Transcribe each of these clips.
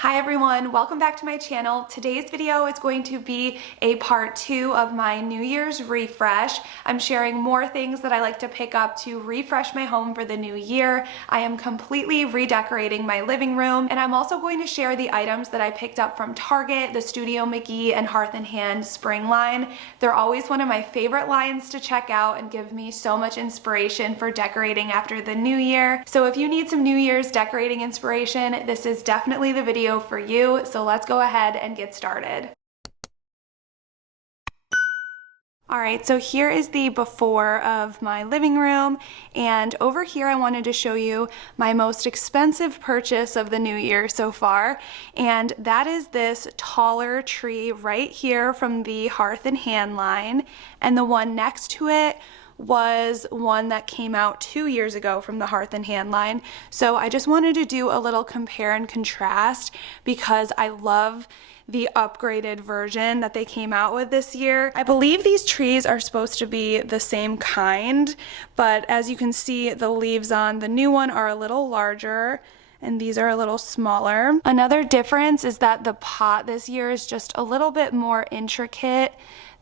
Hi everyone, welcome back to my channel. Today's video is going to be a part 2 of my New Year's refresh. I'm sharing more things that I like to pick up to refresh my home for the new year. I am completely redecorating my living room, and I'm also going to share the items that I picked up from Target, the Studio Mcgee and Hearth & Hand spring line. They're always one of my favorite lines to check out and give me so much inspiration for decorating after the new year. So if you need some New Year's decorating inspiration, this is definitely the video for you, so let's go ahead and get started. Alright, so here is the before of my living room, and over here I wanted to show you my most expensive purchase of the new year so far, and that is this taller tree right here from the Hearth & Hand line, and the one next to it was one that came out 2 years ago from the Hearth & Hand line. So I just wanted to do a little compare and contrast because I love the upgraded version that they came out with this year. I believe these trees are supposed to be the same kind, but as you can see, the leaves on the new one are a little larger and these are a little smaller. Another difference is that the pot this year is just a little bit more intricate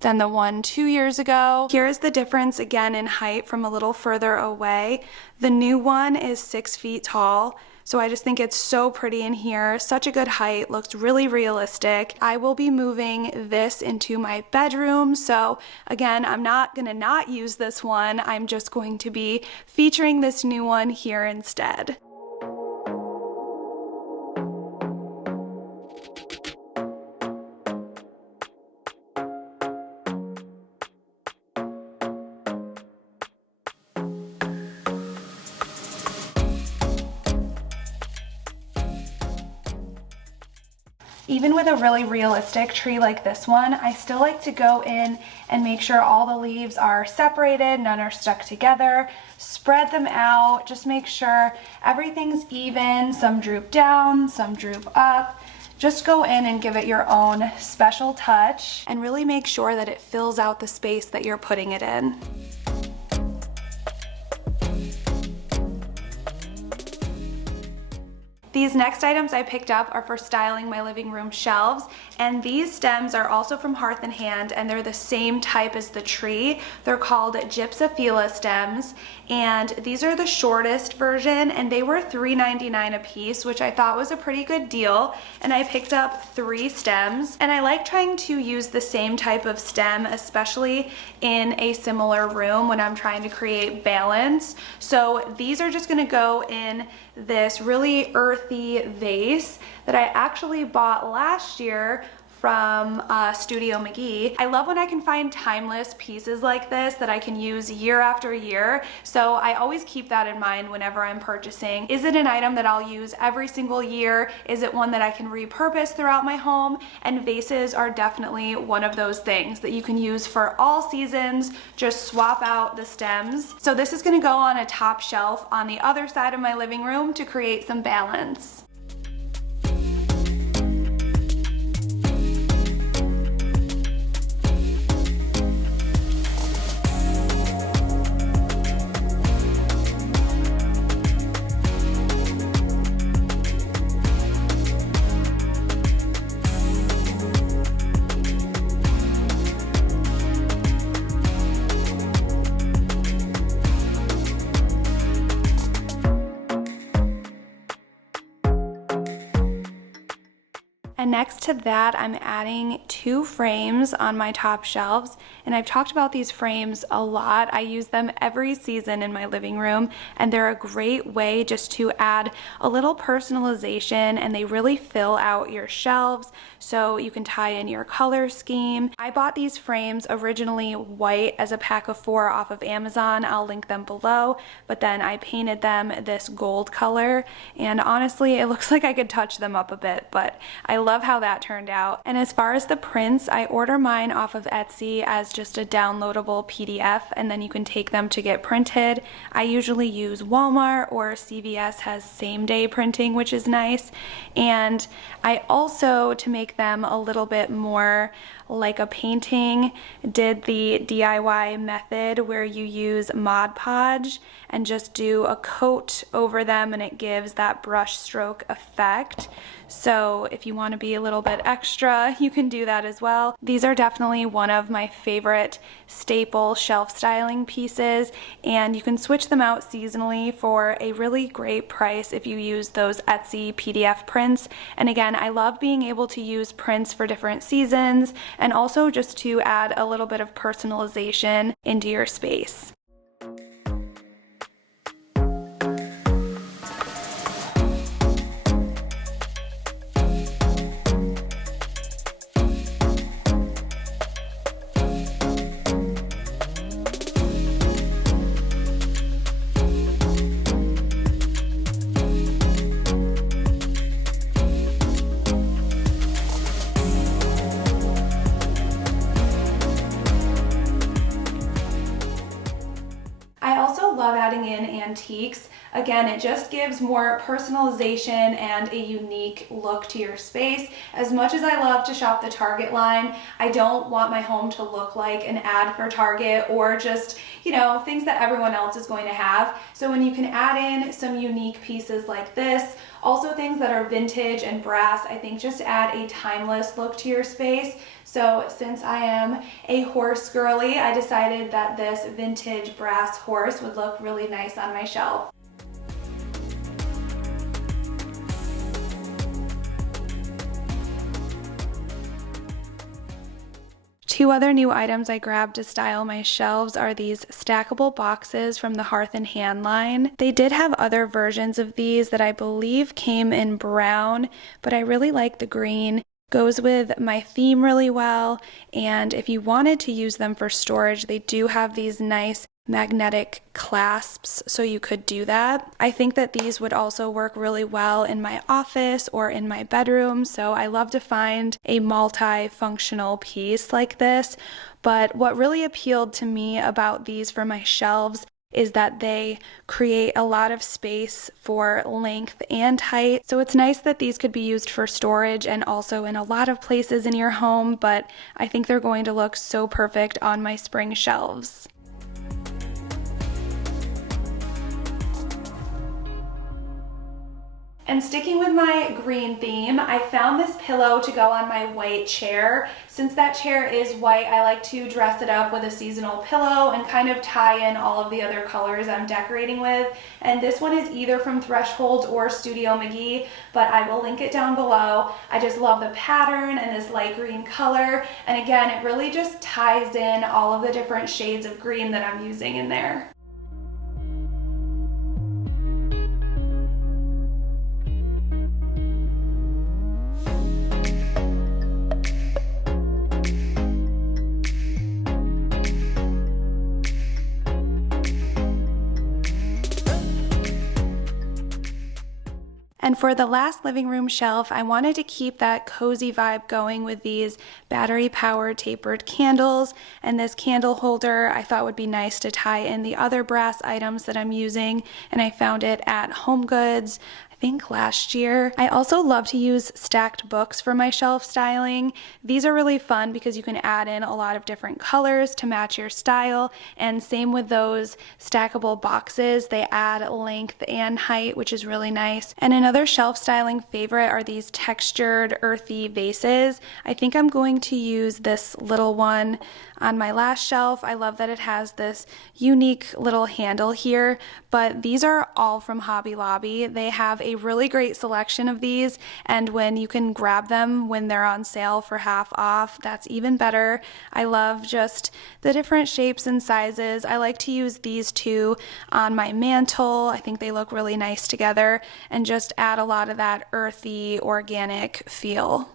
than the one 2 years ago. Here is the difference again in height from a little further away. The new one is 6 feet tall, so I just think it's so pretty in here. Such a good height, looks really realistic. I will be moving this into my bedroom, so again, I'm not gonna not use this one. I'm just going to be featuring this new one here instead. Even with a really realistic tree like this one, I still like to go in and make sure all the leaves are separated, none are stuck together, spread them out, just make sure everything's even, some droop down, some droop up. Just go in and give it your own special touch and really make sure that it fills out the space that you're putting it in. These next items I picked up are for styling my living room shelves, and these stems are also from Hearth & Hand, and they're the same type as the tree. They're called Gypsophila stems, and these are the shortest version, and they were $3.99 a piece, which I thought was a pretty good deal, and I picked up 3 stems, and I like trying to use the same type of stem, especially in a similar room when I'm trying to create balance. So these are just gonna go in this really earthy vase that I actually bought last year from Studio Mcgee. I love when I can find timeless pieces like this that I can use year after year, so I always keep that in mind whenever I'm purchasing. Is it an item that I'll use every single year? Is it one that I can repurpose throughout my home? And vases are definitely one of those things that you can use for all seasons. Just swap out the stems. So this is gonna go on a top shelf on the other side of my living room to create some balance. And next to that, I'm adding 2 frames on my top shelves, and I've talked about these frames a lot. I use them every season in my living room, and they're a great way just to add a little personalization, and they really fill out your shelves so you can tie in your color scheme. I bought these frames originally white as a pack of 4 off of Amazon. I'll link them below, but then I painted them this gold color, and honestly, it looks like I could touch them up a bit, but I love how that turned out. And as far as the prints, I order mine off of Etsy as just a downloadable PDF, and then you can take them to get printed. I usually use Walmart, or CVS has same-day printing, which is nice. And I also, to make them a little bit more like a painting, did the DIY method where you use Mod Podge and just do a coat over them, and it gives that brush stroke effect. So if you want to be a little bit extra, you can do that as well. These are definitely one of my favorite staple shelf styling pieces, and you can switch them out seasonally for a really great price if you use those Etsy PDF prints. And again, I love being able to use prints for different seasons and also just to add a little bit of personalization into your space. I also love adding in antiques. Again, it just gives more personalization and a unique look to your space. As much as I love to shop the Target line, I don't want my home to look like an ad for Target or just, you know, things that everyone else is going to have. So when you can add in some unique pieces like this, also things that are vintage and brass, I think just add a timeless look to your space. So since I am a horse girly, I decided that this vintage brass horse would look really nice on my shelf. Two other new items I grabbed to style my shelves are these stackable boxes from the Hearth and Hand line. They did have other versions of these that I believe came in brown, but I really like the green. Goes with my theme really well, and if you wanted to use them for storage, they do have these nice magnetic clasps, so you could do that. I think that these would also work really well in my office or in my bedroom, so I love to find a multi-functional piece like this. But what really appealed to me about these for my shelves is that they create a lot of space for length and height. So it's nice that these could be used for storage and also in a lot of places in your home, but I think they're going to look so perfect on my spring shelves. And sticking with my green theme, I found this pillow to go on my white chair. Since that chair is white, I like to dress it up with a seasonal pillow and kind of tie in all of the other colors I'm decorating with. And this one is either from Threshold or Studio Mcgee, but I will link it down below. I just love the pattern and this light green color. And again, it really just ties in all of the different shades of green that I'm using in there. And for the last living room shelf, I wanted to keep that cozy vibe going with these battery-powered tapered candles. And this candle holder I thought would be nice to tie in the other brass items that I'm using. And I found it at HomeGoods, I think last year. I also love to use stacked books for my shelf styling. These are really fun because you can add in a lot of different colors to match your style, and same with those stackable boxes. They add length and height, which is really nice. And another shelf styling favorite are these textured earthy vases. I think I'm going to use this little one on my last shelf. I love that it has this unique little handle here, but these are all from Hobby Lobby. They have a really great selection of these, and when you can grab them when they're on sale for half off, that's even better. I love just the different shapes and sizes. I like to use these two on my mantle. I think they look really nice together and just add a lot of that earthy, organic feel.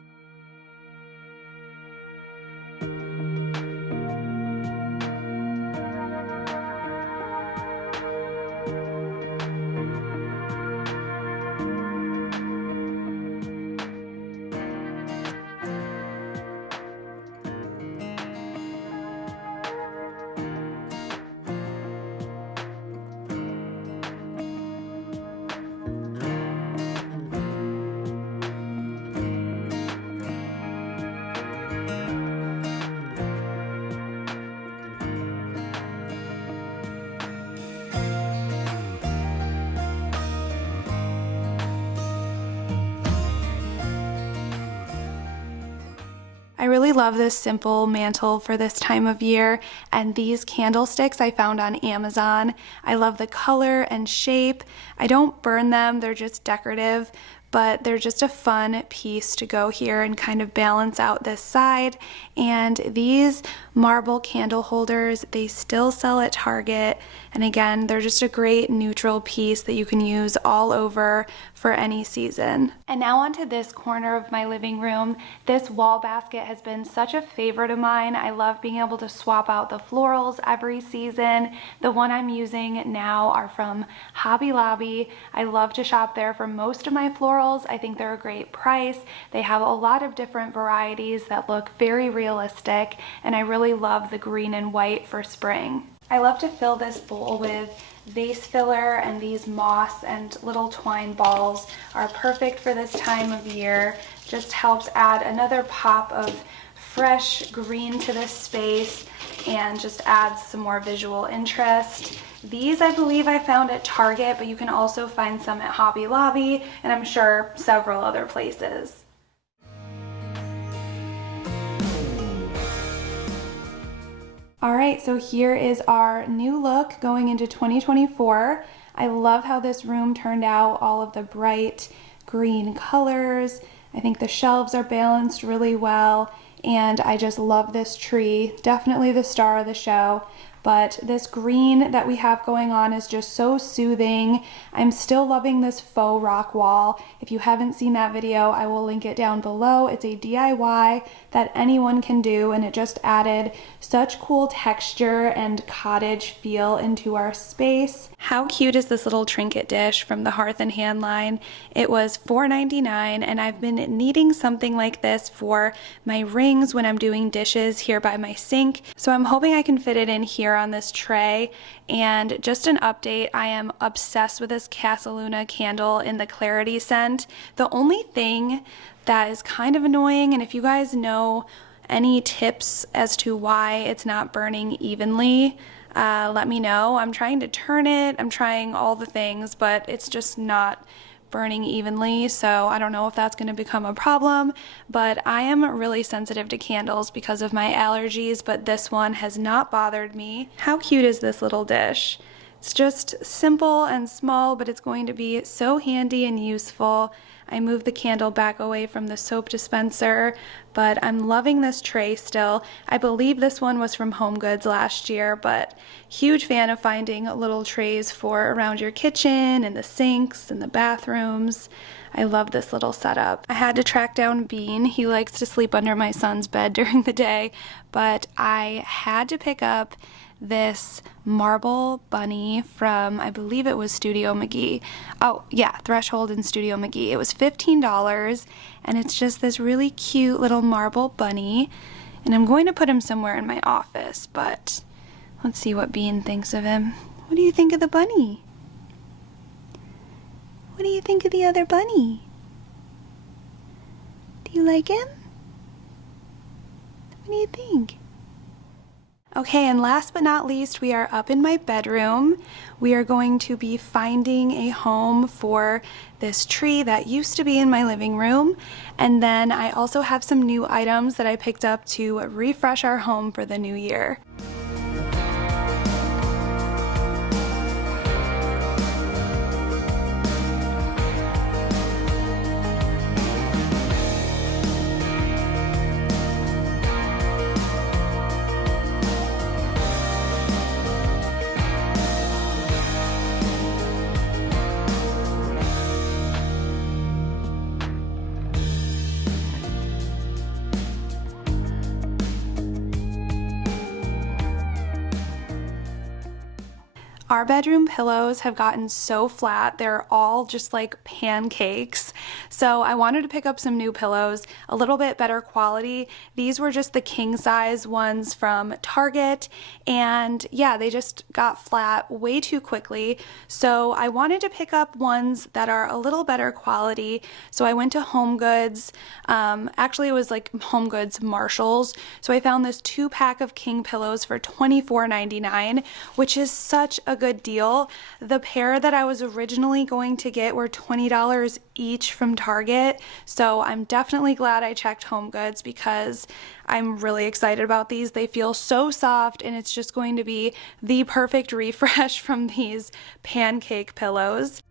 I really love this simple mantle for this time of year, and these candlesticks I found on Amazon. I love the color and shape. I don't burn them, they're just decorative, but they're just a fun piece to go here and kind of balance out this side. And these marble candle holders, they still sell at Target. And again, they're just a great neutral piece that you can use all over for any season. And now onto this corner of my living room. This wall basket has been such a favorite of mine. I love being able to swap out the florals every season. The one I'm using now are from Hobby Lobby. I love to shop there for most of my florals. I think they're a great price. They have a lot of different varieties that look very realistic, and I really love the green and white for spring. I love to fill this bowl with vase filler, and these moss and little twine balls are perfect for this time of year. Just helps add another pop of fresh green to this space and just adds some more visual interest. These I believe I found at Target, but you can also find some at Hobby Lobby, and I'm sure several other places. Alright, so here is our new look going into 2024. I love how this room turned out, all of the bright green colors. I think the shelves are balanced really well, and I just love this tree. Definitely the star of the show. But this green that we have going on is just so soothing. I'm still loving this faux rock wall. If you haven't seen that video, I will link it down below. It's a DIY that anyone can do, and it just added such cool texture and cottage feel into our space. How cute is this little trinket dish from the Hearth and Hand line? It was $4.99, and I've been needing something like this for my rings when I'm doing dishes here by my sink. So I'm hoping I can fit it in here on this tray. And just an update, I am obsessed with this Casaluna candle in the Clarity scent. The only thing that is kind of annoying, and if you guys know any tips as to why it's not burning evenly, let me know. I'm trying to turn it, I'm trying all the things, but it's just not burning evenly, so I don't know if that's going to become a problem, but I am really sensitive to candles because of my allergies, but this one has not bothered me. How cute is this little dish? It's just simple and small, but it's going to be so handy and useful. I moved the candle back away from the soap dispenser, but I'm loving this tray still. I believe this one was from HomeGoods last year, but huge fan of finding little trays for around your kitchen and the sinks and the bathrooms. I love this little setup. I had to track down Bean. He likes to sleep under my son's bed during the day, but I had to pick up this marble bunny from, I believe it was Studio Mcgee. Oh yeah, Threshold and Studio Mcgee. It was $15, and it's just this really cute little marble bunny, and I'm going to put him somewhere in my office, but let's see what Bean thinks of him. What do you think of the bunny? What do you think of the other bunny? Do you like him? What do you think? Okay, and last but not least, we are up in my bedroom. We are going to be finding a home for this tree that used to be in my living room. And then I also have some new items that I picked up to refresh our home for the new year. Our bedroom pillows have gotten so flat, they're all just like pancakes. So I wanted to pick up some new pillows, a little bit better quality. These were just the king size ones from Target, and yeah, they just got flat way too quickly. So I wanted to pick up ones that are a little better quality. So I went to HomeGoods. Actually it was like HomeGoods Marshalls. So I found this 2-pack of king pillows for $24.99, which is such a good deal. The pair that I was originally going to get were $20 each from Target. So I'm definitely glad I checked HomeGoods because I'm really excited about these. They feel so soft, and it's just going to be the perfect refresh from these pancake pillows.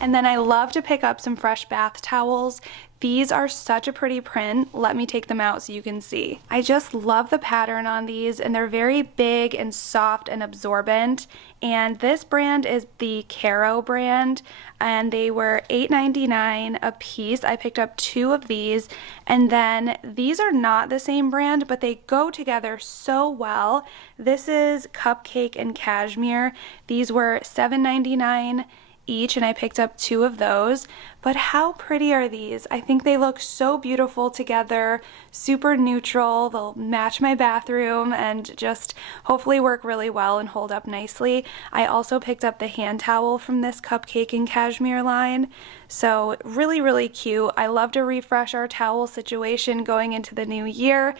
And then I love to pick up some fresh bath towels. These are such a pretty print. Let me take them out so you can see. I just love the pattern on these, and they're very big and soft and absorbent. And this brand is the Caro brand, and they were $8.99 a piece. I picked up 2 of these, and then these are not the same brand, but they go together so well. This is Cupcake and Cashmere. These were $7.99 each, and I picked up 2 of those. But how pretty are these? I think they look so beautiful together, super neutral. They'll match my bathroom and just hopefully work really well and hold up nicely. I also picked up the hand towel from this Cupcake and Cashmere line. So really, really cute. I love to refresh our towel situation going into the new year.